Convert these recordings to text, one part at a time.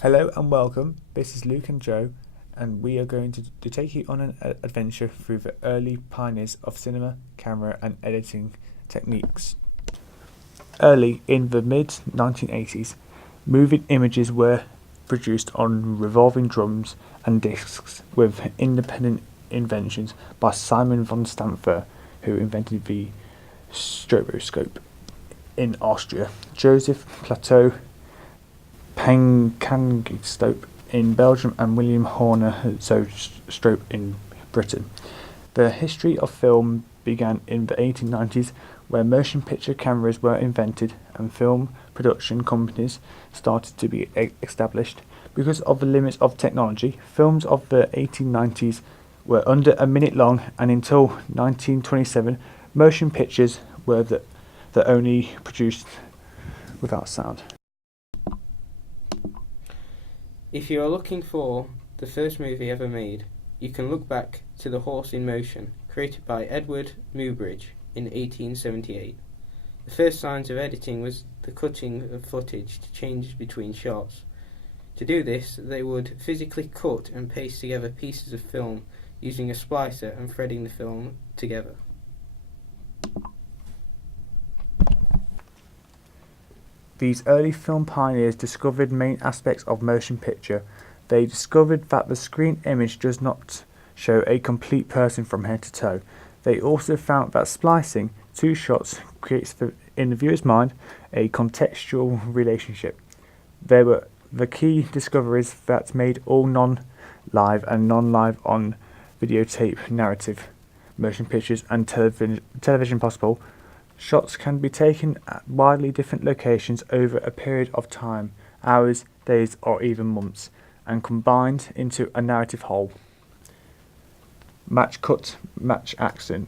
Hello and welcome. This is Luke and Joe, and we are going to take you on an adventure through the early pioneers of cinema, camera, and editing techniques. Early in the mid 1980s, moving images were produced on revolving drums and discs with independent inventions by Simon von Stampfer, who invented the stroboscope in Austria, Joseph Plateau Pankangestope in Belgium, and William Horner Zoetrope in Britain. The history of film began in the 1890s, where motion picture cameras were invented and film production companies started to be established. Because of the limits of technology, films of the 1890s were under a minute long, and until 1927, motion pictures were the only produced without sound. If you are looking for the first movie ever made, you can look back to The Horse in Motion, created by Edward Muybridge in 1878. The first signs of editing was the cutting of footage to change between shots. To do this, they would physically cut and paste together pieces of film using a splicer and threading the film together. These early film pioneers discovered main aspects of motion picture. They discovered that the screen image does not show a complete person from head to toe. They also found that splicing two shots creates in the viewer's mind a contextual relationship. They were the key discoveries that made all non-live and non-live on videotape narrative motion pictures and television possible. Shots can be taken at widely different locations over a period of time, hours, days, or even months, and combined into a narrative whole. Match cut, match action,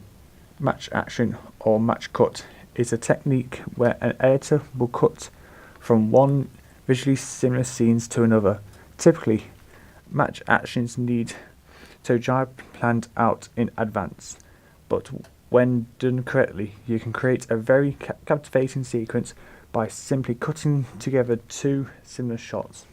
or match cut is a technique where an editor will cut from one visually similar scenes to another. Typically, match actions need to be planned out in advance, but when done correctly, you can create a very captivating sequence by simply cutting together two similar shots.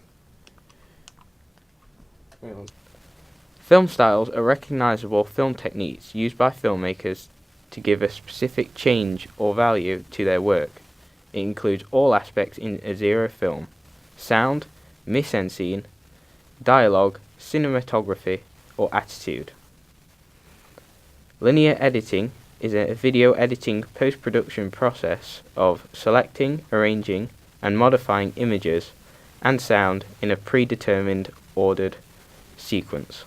Film styles are recognizable film techniques used by filmmakers to give a specific change or value to their work. It includes all aspects in a zero film: sound, mise-en-scene, dialogue, cinematography, or attitude. Linear editing is a video editing post-production process of selecting, arranging, and modifying images and sound in a predetermined, ordered sequence.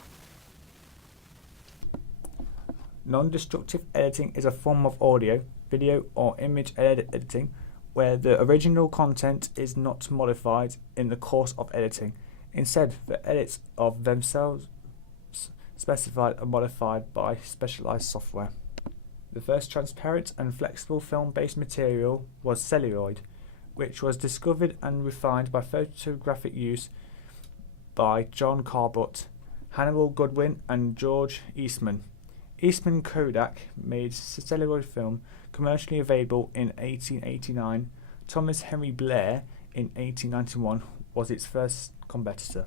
Non-destructive editing is a form of audio, video, or image editing where the original content is not modified in the course of editing. Instead, the edits of themselves specified and modified by specialized software. The first transparent and flexible film-based material was celluloid, which was discovered and refined by photographic use by John Carbutt, Hannibal Goodwin, and George Eastman. Eastman Kodak made celluloid film commercially available in 1889. Thomas Henry Blair in 1891 was its first competitor.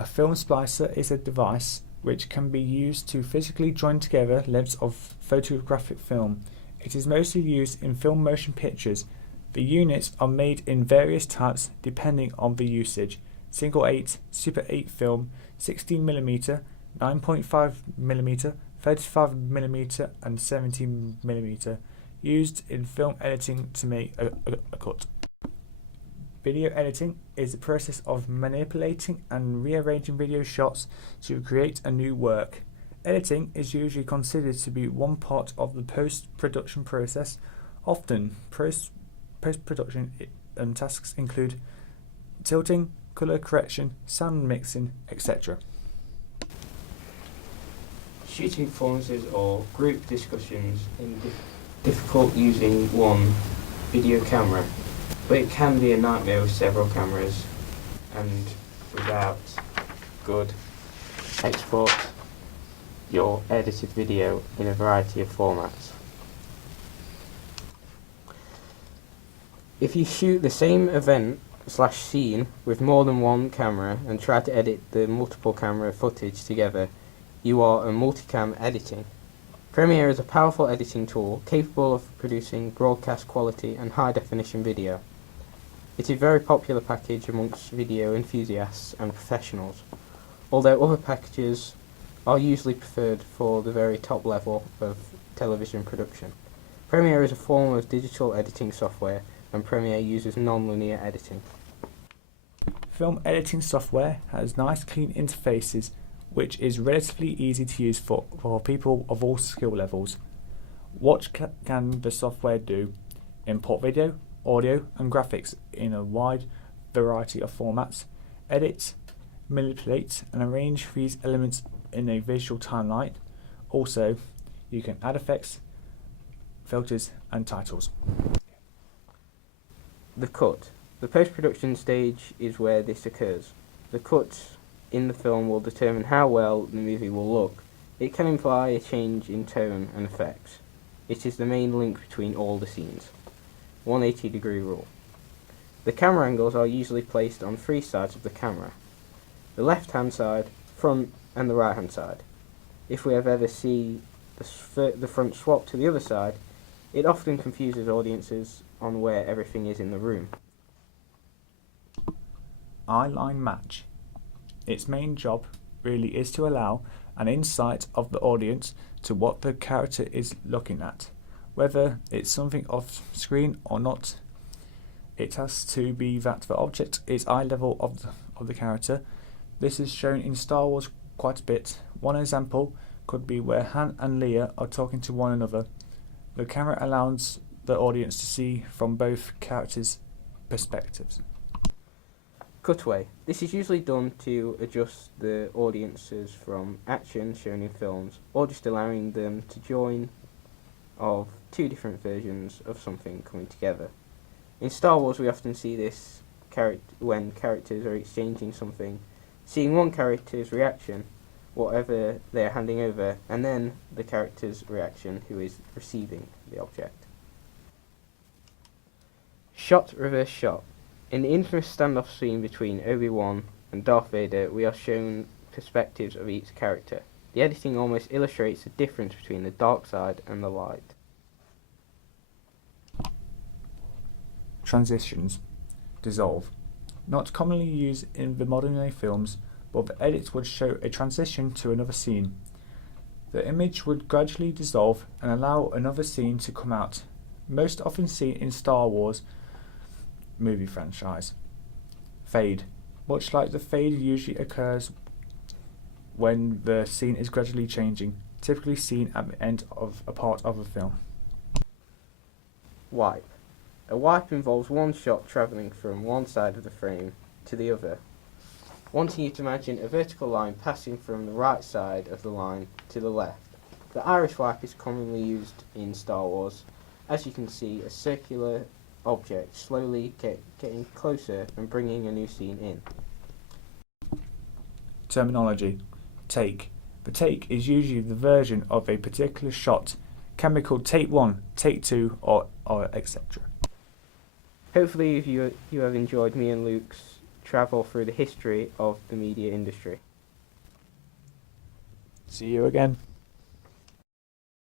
A film splicer is a device which can be used to physically join together lengths of photographic film. It is mostly used in film motion pictures. The units are made in various types depending on the usage: single 8, super 8 film, 16mm, 9.5mm, 35mm, and 17mm, used in film editing to make a cut. Video editing is the process of manipulating and rearranging video shots to create a new work. Editing is usually considered to be one part of the post-production process. Often, post-production tasks include tilting, color correction, sound mixing, etc. Shooting performances or group discussions is difficult using one video camera, but it can be a nightmare with several cameras and without good export your edited video in a variety of formats. If you shoot the same event scene with more than one camera and try to edit the multiple camera footage together, you are a multicam editing. Premiere is a powerful editing tool capable of producing broadcast quality and high definition video. It is a very popular package amongst video enthusiasts and professionals, although other packages are usually preferred for the very top level of television production. Premiere is a form of digital editing software, and Premiere uses non-linear editing. Film editing software has nice clean interfaces which is relatively easy to use for people of all skill levels. What can the software do? Import video, audio and graphics in a wide variety of formats, edit, manipulate and arrange these elements in a visual timeline. Also, you can add effects, filters and titles. The cut. The post-production stage is where this occurs. The cut in the film will determine how well the movie will look. It can imply a change in tone and effects. It is the main link between all the scenes. 180-degree rule. The camera angles are usually placed on three sides of the camera. The left-hand side, front and the right-hand side. If we ever see the front swap to the other side, it often confuses audiences on where everything is in the room. Eyeline Match. Its main job really is to allow an insight of the audience to what the character is looking at. Whether it's something off screen or not, it has to be that the object is eye level of the character. This is shown in Star Wars quite a bit. One example could be where Han and Leia are talking to one another. The camera allows the audience to see from both characters' perspectives. Cutaway. This is usually done to adjust the audiences from action shown in films, or just allowing them to join of two different versions of something coming together. In Star Wars we often see this when characters are exchanging something, seeing one character's reaction, whatever they are handing over, and then the character's reaction who is receiving the object. Shot, reverse shot. In the infamous standoff scene between Obi-Wan and Darth Vader, we are shown perspectives of each character. The editing almost illustrates the difference between the dark side and the light. Transitions. Dissolve. Not commonly used in the modern day films, but the edit would show a transition to another scene. The image would gradually dissolve and allow another scene to come out, most often seen in Star Wars movie franchise. Fade. Much like the fade usually occurs when the scene is gradually changing, typically seen at the end of a part of a film. Wipe. A wipe involves one shot travelling from one side of the frame to the other, wanting you to imagine a vertical line passing from the right side of the line to the left. The Irish wipe is commonly used in Star Wars. As you can see, a circular object slowly getting closer and bringing a new scene in. Terminology. Take. The take is usually the version of a particular shot, can be called take 1, take 2 or etc. Hopefully you have enjoyed me and Luke's travel through the history of the media industry. See you again.